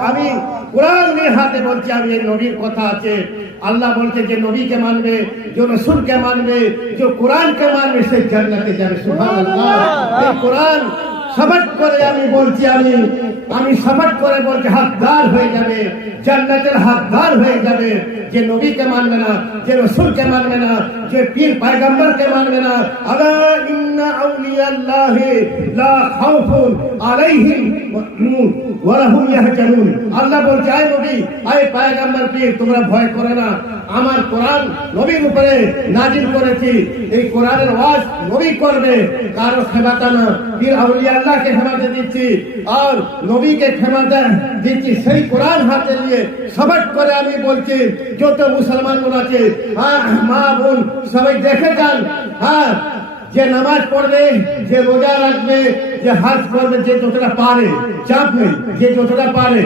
আমি কোরআন নিয়ে হাতে বলছি, আমি এই নবীর কথা আছে। আল্লাহ বলছে যে নবীকে মানবে, যে রাসূলকে মানবে, যে কোরআনকে মানবে, সে জান্নাতে যাবে। সুবহানাল্লাহ। এই কোরআন সাবাত করে আমি বলছি, আমি সাবাত করে বলছি, হকদার হয়ে যাবে, জান্নাতের হকদার হয়ে যাবে। যে নবীকে মানবে না, যে রাসূলকে মানবে না, যে পীর পয়গম্বরকে মানবে না, আলা ইন্না আউলিয়াল্লাহি লা খাউফুন আলাইহিম ওয়া লাহুম ইয়াহজানুন। আল্লাহ বলছে, আয় নবী, আয় পয়গম্বর, পীর, তোমরা ভয় করো না। আমার কোরআন নবীর উপরে নাজিল করেছি। এই কোরআনের ওয়াজ নবী করবে, কারো খেমাতা না। পীর আউলিয়া আল্লাহকে খেমাতে দিচ্ছি আর নবীকে খেমাতে দিচ্ছি। সেই কোরআন হাতে নিয়ে সাবাত করে আমি বলছি, যত মুসলমান আছে, মা বোন সবাই দেখে যান। যে নামাজ পড়বে, যে রোজা রাখবে, যে হজ করবে, যে যতটা পারে, চাপ নেই, যে যতটা পারে